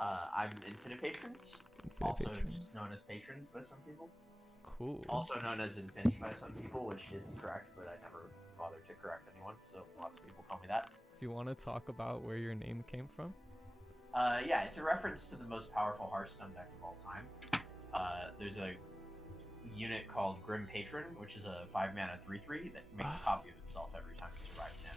I'm Infinipatrons, also Infinipatrons. just known as Patrons by some people. Cool. Also known as Infinity by some people, which isn't correct, but I never bothered to correct anyone, so lots of people call me that. Do you want to talk about where your name came from? Yeah, it's a reference to the most powerful Hearthstone deck of all time. There's a unit called Grim Patron, which is a 5-mana 3/3 that makes a copy of itself every time it survives damage.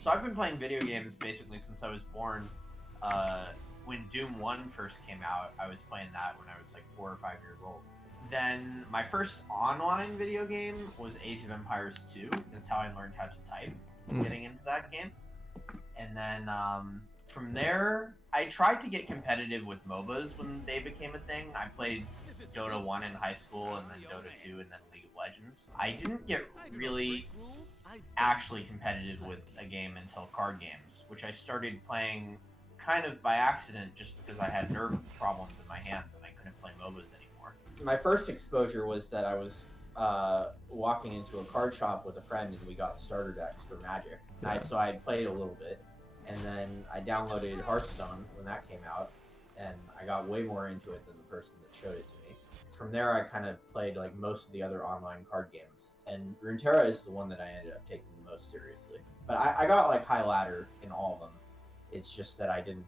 So I've been playing video games basically since I was born. When Doom 1 first came out, I was playing that when I was like 4 or 5 years old. Then my first online video game was Age of Empires 2. That's how I learned how to type getting into that game. And then from there, I tried to get competitive with MOBAs when they became a thing. I played Dota 1 in high school, and then Dota 2, and then League of Legends. I didn't get really actually competitive with a game until card games, which I started playing kind of by accident just because I had nerve problems in my hands and I couldn't play MOBAs anymore. My first exposure was that I was walking into a card shop with a friend and we got starter decks for Magic. Yeah. So I played a little bit, and then I downloaded Hearthstone when that came out, and I got way more into it than the person that showed it to me. From there, I kind of played like most of the other online card games, and Runeterra is the one that I ended up taking the most seriously. But I got like high ladder in all of them. It's just that I didn't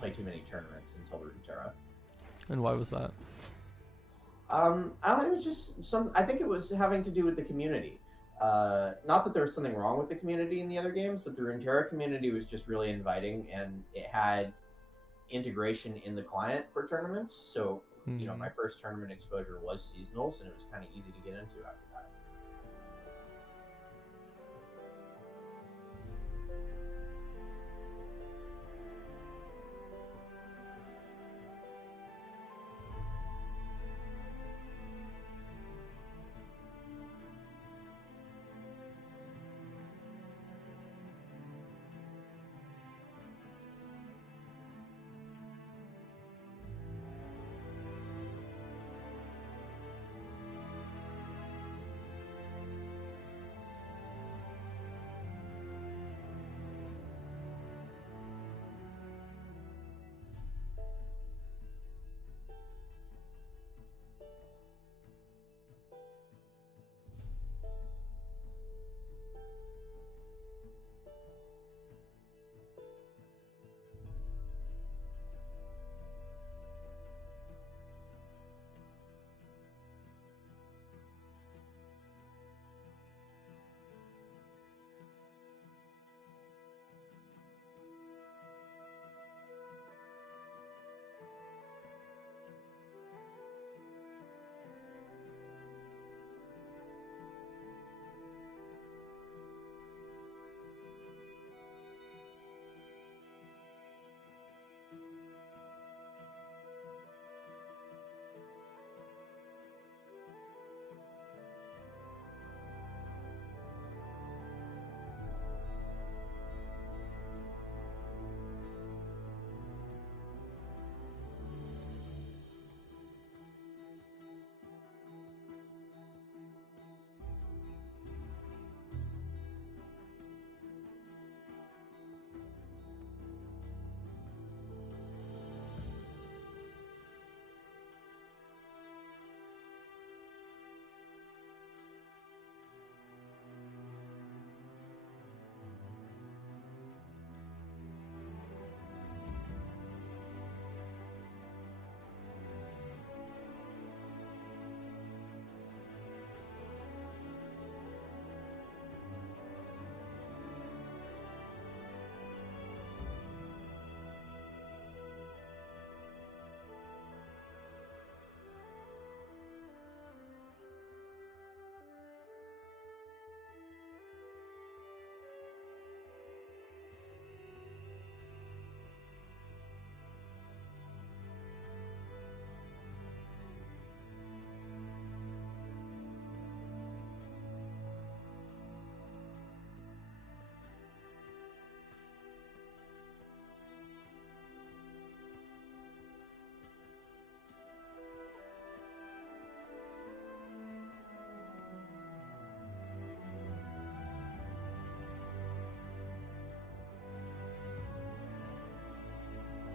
play too many tournaments until Runeterra. And why was that? I don't know, it was just I think it was having to do with the community. Not that there was something wrong with the community in the other games, but the Runeterra community was just really inviting, and it had integration in the client for tournaments. So, you know, my first tournament exposure was seasonals, and it was kind of easy to get into after that.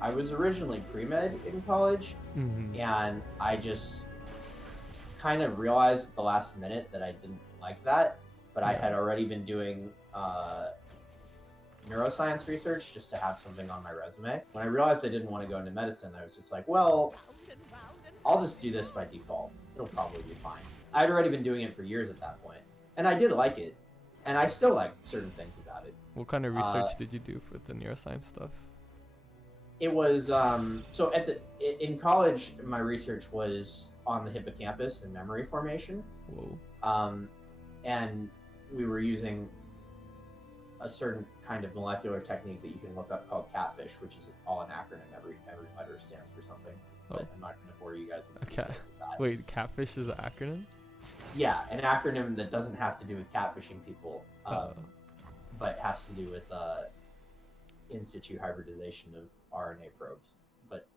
I was originally pre-med in college, Mm-hmm. and I just kind of realized at the last minute that I didn't like that, but I had already been doing neuroscience research just to have something on my resume. When I realized I didn't want to go into medicine, I was just like, well, I'll just do this by default. It'll probably be fine. I'd already been doing it for years at that point, and I did like it, and I still like certain things about it. What kind of research did you do for the neuroscience stuff? It was so in college, my research was on the hippocampus and memory formation. Whoa. And we were using a certain kind of molecular technique that you can look up called catfish, which is all an acronym. Every letter stands for something. But I'm not going to bore you guys with details of that. Wait, catfish is an acronym? Yeah, an acronym that doesn't have to do with catfishing people, but has to do with in situ hybridization of RNA probes. But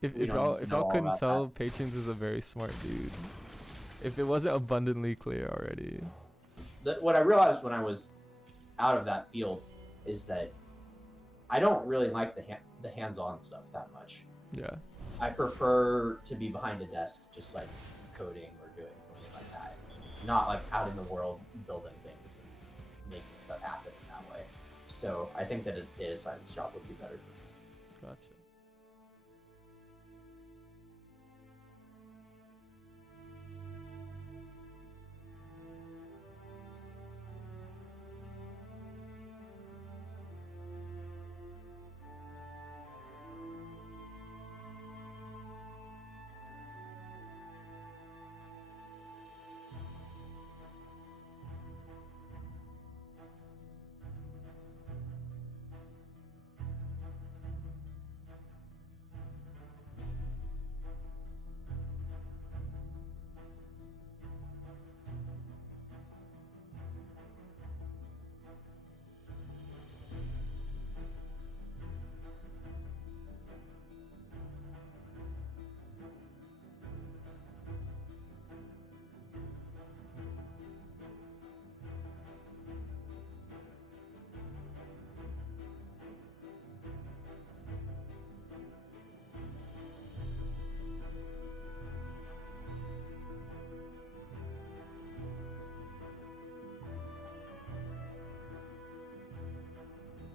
if y'all couldn't tell, Patrons is a very smart dude. If it wasn't abundantly clear already. What I realized when I was out of that field is that I don't really like the hands-on stuff that much. Yeah. I prefer to be behind a desk, just like coding or doing something like that. Not like out in the world building things and making stuff happen in that way. So I think that a data science job would be better for me. Gotcha.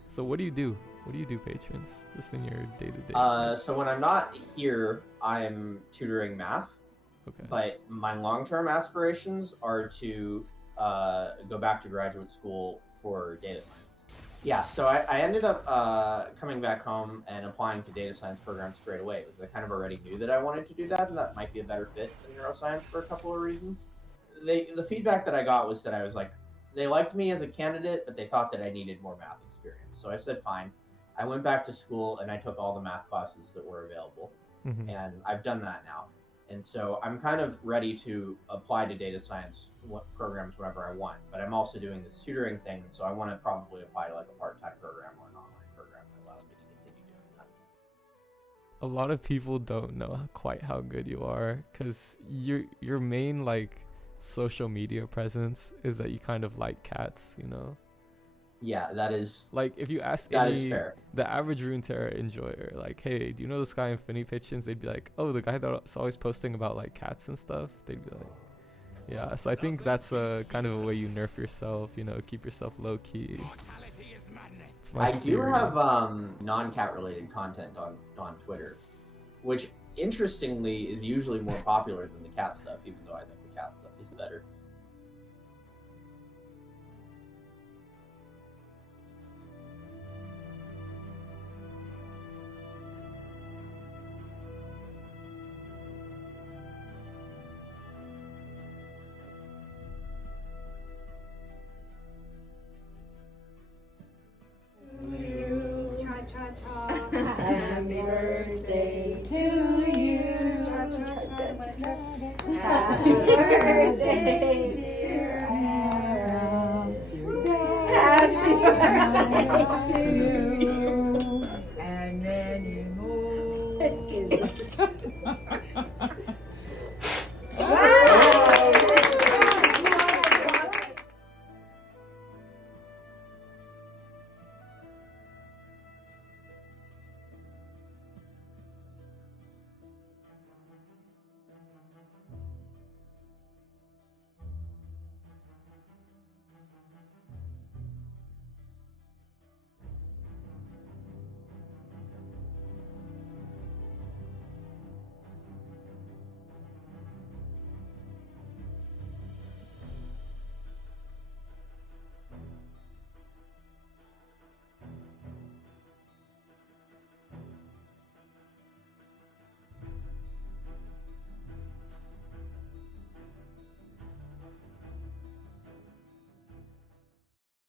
So what do you do? What do you do, Patrons? Just in your day-to-day? So when I'm not here, I'm tutoring math. Okay. But my long-term aspirations are to go back to graduate school for data science. Yeah, so I ended up coming back home and applying to data science programs straight away because I kind of already knew that I wanted to do that, and that might be a better fit than neuroscience for a couple of reasons. The feedback that I got was that I was like, they liked me as a candidate, but they thought that I needed more math experience. So I said, fine. I went back to school and I took all the math classes that were available. Mm-hmm. And I've done that now. And so I'm kind of ready to apply to data science programs whenever I want. But I'm also doing this tutoring thing. And so I want to probably apply to like a part-time program or an online program that allows me to continue doing that. A lot of people don't know quite how good you are because your main like social media presence is that you kind of like cats, you know? Yeah, that is like if you ask that is fair. The average Runeterra enjoyer, like, hey, do you know this guy Infinipatrons? They'd be like, oh, the guy that's always posting about like cats and stuff. They'd be like, yeah. So I think that's a kind of a way you nerf yourself, you know, keep yourself low key. I do have non-cat related content on Twitter, which interestingly is usually more popular than the cat stuff, even though I think the cat stuff is better. Happy birthday to you. Happy birthday, dear Harold. Happy birthday to you.